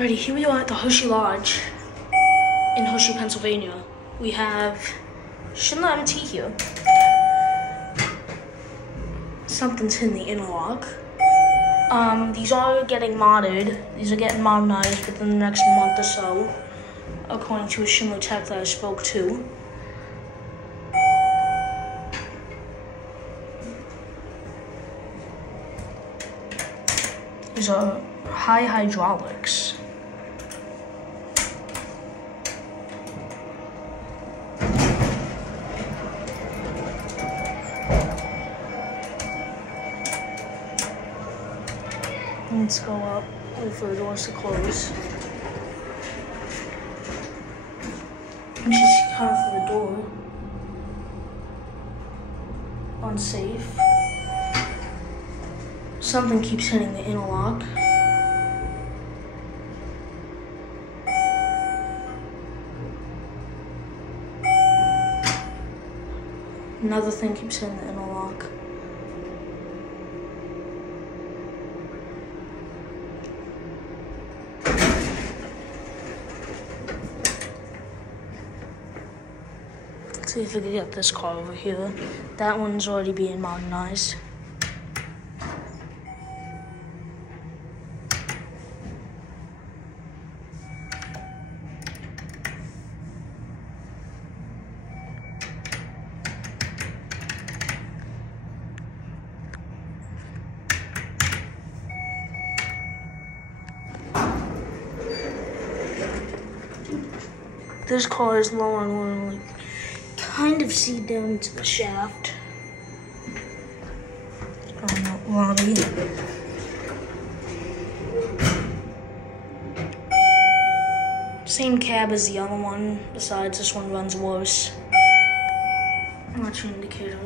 Alrighty, here we are at the Hershey Lodge in Hershey, Pennsylvania. We have Schindler MT here. Something's hitting the interlock. These are getting modded. These are getting modernized within the next month or so, according to a Schindler tech that I spoke to. These are high hydraulics. Let's go up, wait for the doors to close. You should see kind of for the door. Unsafe. Something keeps hitting the interlock. Another thing keeps hitting the interlock. Let's see if we can get this car over here. That one's already being modernized. This car is low on oil. Kind of see down to the shaft. On the lobby. Same cab as the other one, besides this one runs worse. Watch your indicator.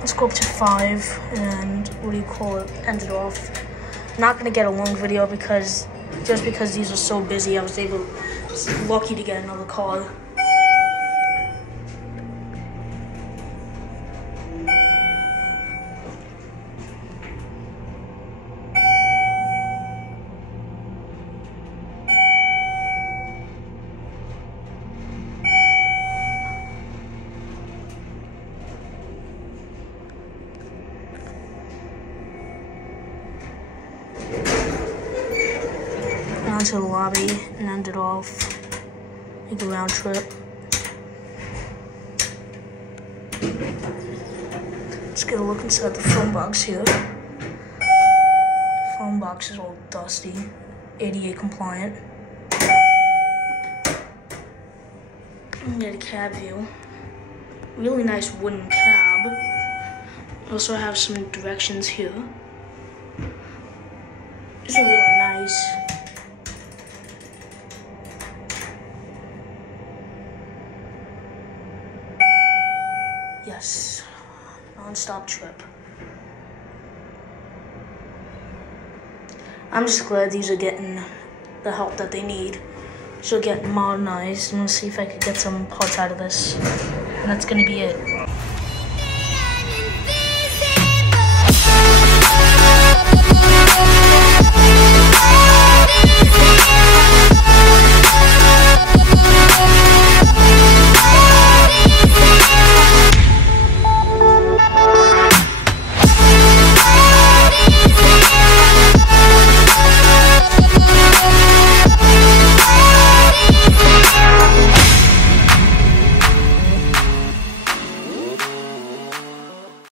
Let's go up to 5 and end it off. I'm not gonna get a long video because these are so busy, I was lucky to get another car. To the lobby and end it off. Make a round trip. Let's get a look inside the phone box here. The phone box is all dusty, ADA compliant. Get a cab view. Really nice wooden cab. Also have some directions here. These are really nice. Yes, non-stop trip. I'm just glad these are getting the help that they need. So getting modernized. I'm gonna see if I could get some parts out of this. And that's gonna be it.